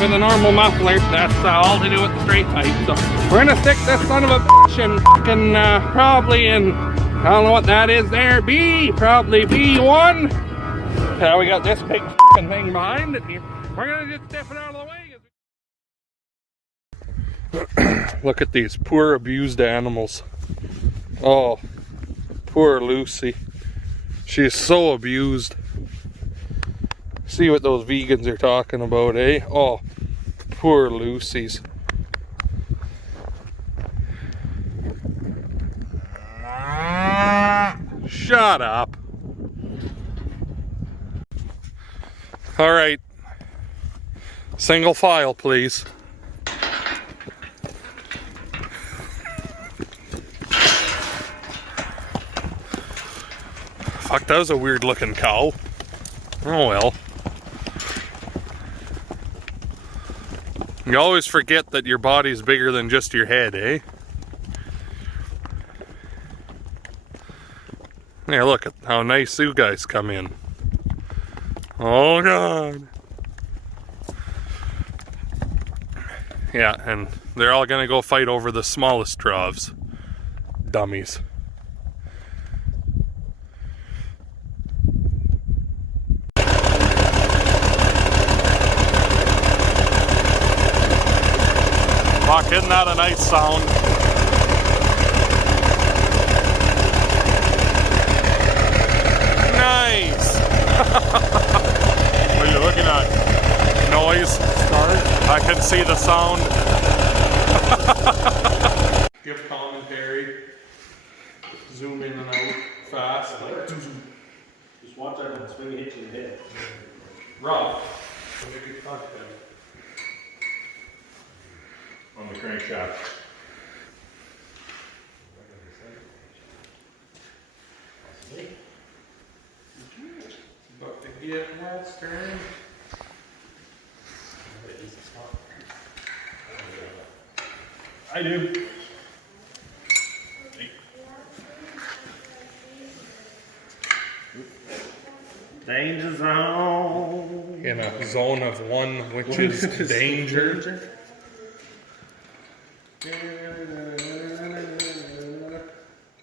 with a normal muffler. That's all to do with the straight pipe. So we're gonna stick this son of a bitch in fucking probably in, I don't know what that is there, probably B1. We got this big fucking thing behind it here. We're gonna just step it out of the way. Look at these poor abused animals. Oh, poor Lucy. She is so abused. See what those vegans are talking about, eh? Oh, poor Lucy's. Shut up. All right. Single file, please. Fuck, that was a weird looking cow. Oh well. You always forget that your body's bigger than just your head, eh? Yeah, look at how nice you guys come in. Oh God. Yeah, and they're all gonna go fight over the smallest troughs. Dummies. Fuck, isn't that a nice sound? Nice! What are you looking at? Noise? I can see the sound. Give commentary. Zoom in and out fast. Just watch out and swing hit you in the head. Rough. On the crankshaft. About to get that stern. I do. Danger zone. In a zone of one, which is danger.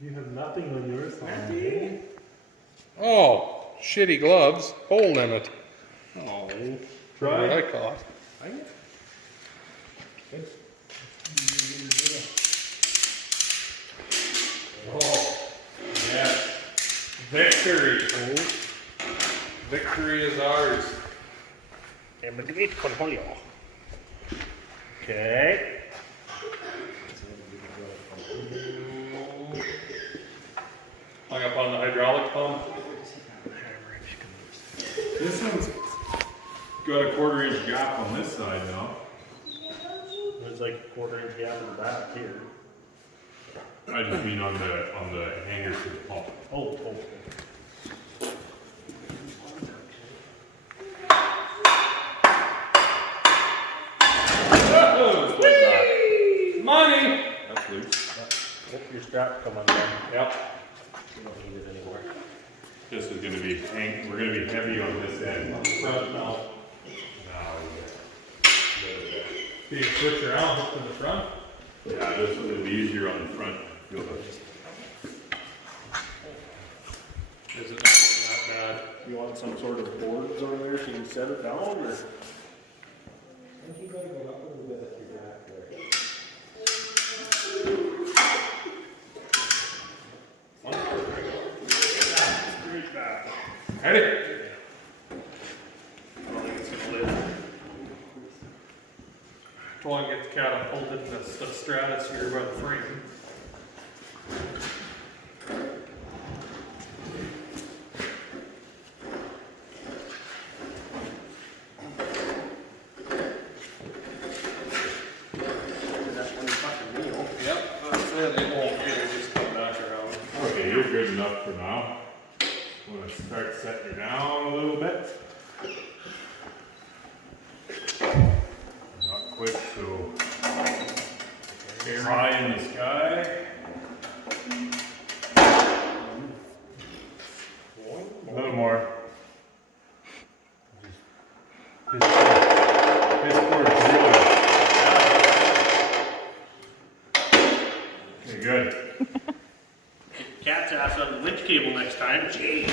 You have nothing on yours. Oh, shitty gloves. Hole in it. Oh, What did I call it? Oh, yeah. Victory. Victory is ours. okay. Hung up on the hydraulic pump. This one's got a 1/4 inch gap on this side now. There's like a 1/4 inch gap in the back here. I just mean on the hanger to the pump. Oh. Money! That's loose. Your strap come undone. Yep. You don't need it anymore. This is going to be, we're going to be heavy on this end. Front now. Do you switch around hook to the front? Yeah, this one will be easier on the front. Is it not that bad? You want some sort of boards on there so you can set it down, or? I think you gotta go up a little bit at your back there. Straight back. Ready? I don't think it's gonna live. Don't want to get catapulted in the stratosphere by the frame. Yep, that's it. It won't get it, just come back around. Okay, you're good enough for now. Want to start setting her down a little bit. Not quick, so high in the sky. A little more. His poor pass on the winch cable next time. Jeez.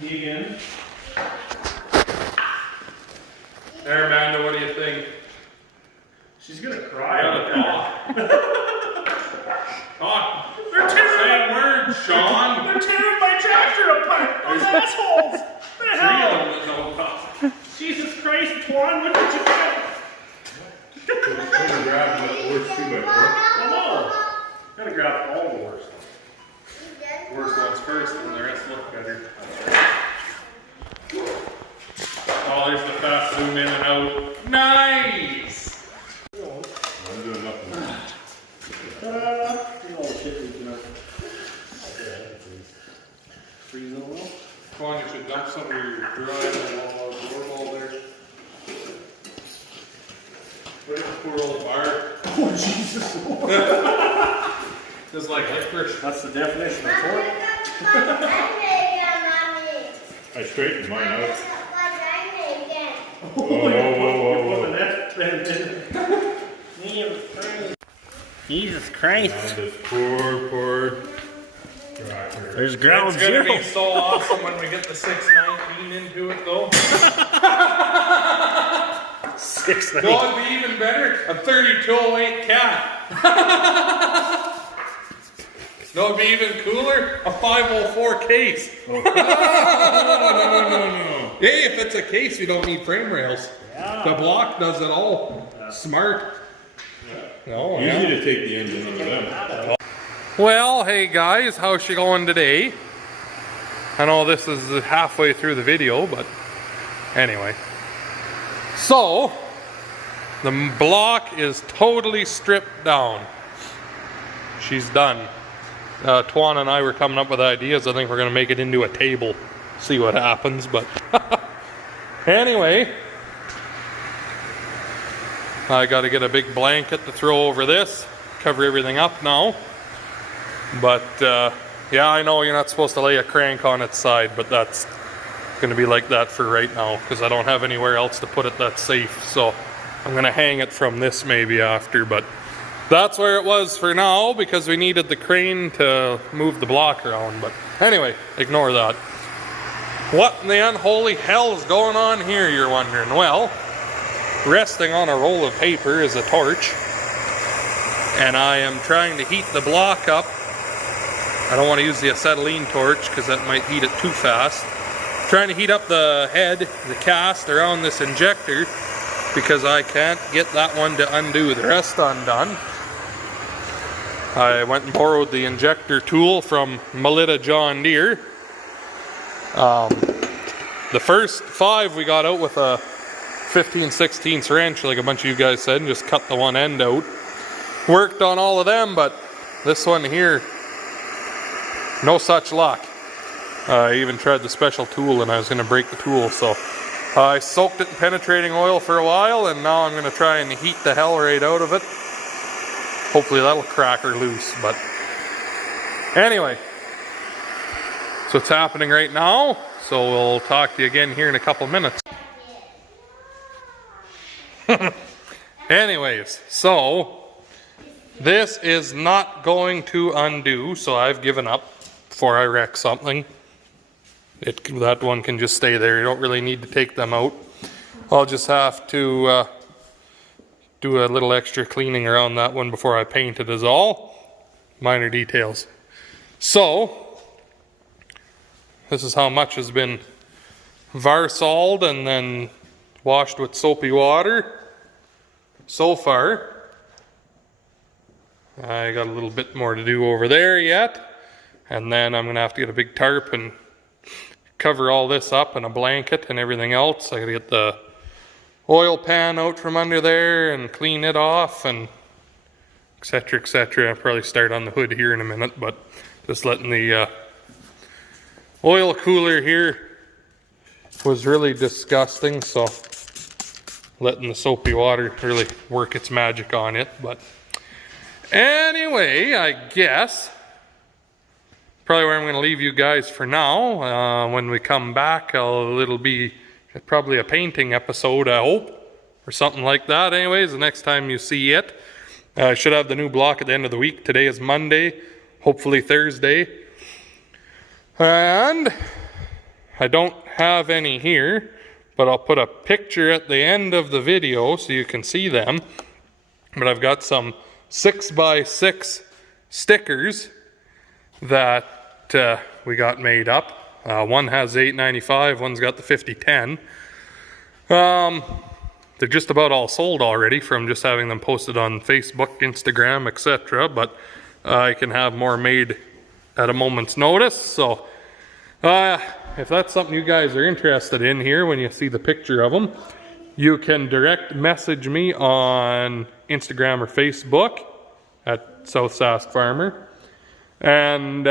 Again. There, Amanda, what do you think? She's gonna cry. Talk. They're tearing Say a word, Sean. They're tearing my tractor apart. Those assholes. What the hell? Jesus Christ, Twan, what did you do? Trying to grab that worst 2x4. Oh no. Gotta grab all the worst. Worst ones first, and the rest look better. Oh, there's the fast zoom in and out. Nice! I'm doing nothing. You know all the shit we can freeze it a little. Come on, you should dump some of your dry door ball there. Where's the poor old bar? Oh, Jesus. Just like licorice. That's the definition of pork. I straightened mine out. Whoa, whoa, whoa. Jesus Christ. Now this poor tractor. There's ground It's gonna zero. be so awesome when we get the 619 into it, though. 690. No, it'd be even better. A 3208 cat. No, it'd be even cooler. A 504 case. No. Hey, if it's a case, you don't need frame rails. Yeah. The block does it all. Smart. No, Usually to take the engine out of them. Well, hey guys, how's she going today? I know this is halfway through the video, but anyway. So, the block is totally stripped down. She's done. Twan and I were coming up with ideas. I think we're going to make it into a table. See what happens, but anyway. I got to get a big blanket to throw over this. Cover everything up now. But yeah, I know you're not supposed to lay a crank on its side, but that's going to be like that for right now because I don't have anywhere else to put it that's safe. So I'm going to hang it from this maybe after, but that's where it was for now because we needed the crane to move the block around. But anyway, ignore that. What in the unholy hell is going on here, you're wondering? Well, resting on a roll of paper is a torch, and I am trying to heat the block up. I don't want to use the acetylene torch because that might heat it too fast. I'm trying to heat up the head, the cast around this injector because I can't get that one to undo. The rest undone. I went and borrowed the injector tool from Melita John Deere. The first 5 we got out with a 15/16 wrench, like a bunch of you guys said, and just cut the one end out. Worked on all of them, but this one here, no such luck. I even tried the special tool and I was going to break the tool, so I soaked it in penetrating oil for a while, and now I'm going to try and heat the hell right out of it. Hopefully that'll crack her loose, but anyway, so it's happening right now, so we'll talk to you again here in a couple minutes. Anyways, so this is not going to undo, so I've given up before I wreck something. That one can just stay there. You don't really need to take them out. I'll just have to do a little extra cleaning around that one before I paint it is all. Minor details. So, this is how much has been varsoled and then washed with soapy water so far. I got a little bit more to do over there yet, and then I'm gonna have to get a big tarp and cover all this up in a blanket and everything else. I gotta get the oil pan out from under there and clean it off and etc, etc. I'll probably start on the hood here in a minute, but just letting the oil cooler here was really disgusting, so letting the soapy water really work its magic on it. But anyway, I guess probably where I'm going to leave you guys for now. When we come back, it'll be probably a painting episode, I hope, or something like that. Anyways, the next time you see it, I should have the new block at the end of the week. Today is Monday. hopefully Thursday. And I don't have any here, but I'll put a picture at the end of the video so you can see them. But I've got some 6x6 stickers that we got made up. One has 895, one's got the 5010. They're just about all sold already from just having them posted on Facebook, Instagram, etc. But I can have more made at a moment's notice. So if that's something you guys are interested in here when you see the picture of them, you can direct message me on Instagram or Facebook at South Sask Farmer, and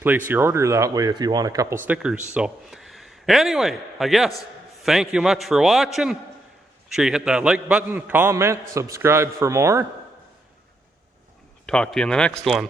place your order that way if you want a couple stickers. So anyway, I guess thank you much for watching. Make sure you hit that like button, comment, subscribe for more. Talk to you in the next one.